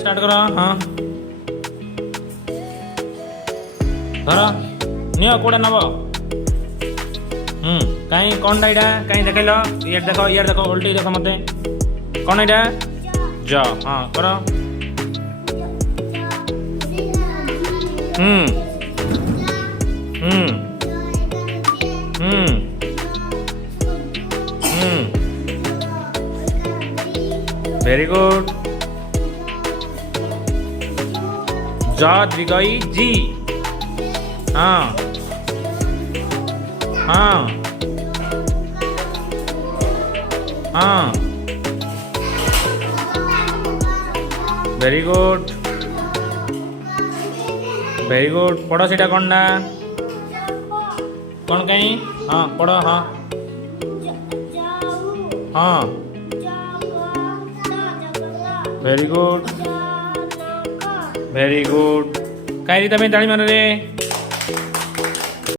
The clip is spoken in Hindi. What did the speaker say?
स्टार्ट करो हाँ धर नियो कोड़ा नब कहीं कौन डाइडा कहीं देख लो ये देखो उल्टी देखो मत कौन एटा ज हाँ करो हम्म हम्म हम्म वेरी गुड जा दीर्घई जी हाँ हाँ हाँ वेरी गुड पढ़ो सीटा कौन ना कौन कहीं हाँ पढ़ो हाँ हाँ वेरी गुड कहीं रीता में ताली मारो रे।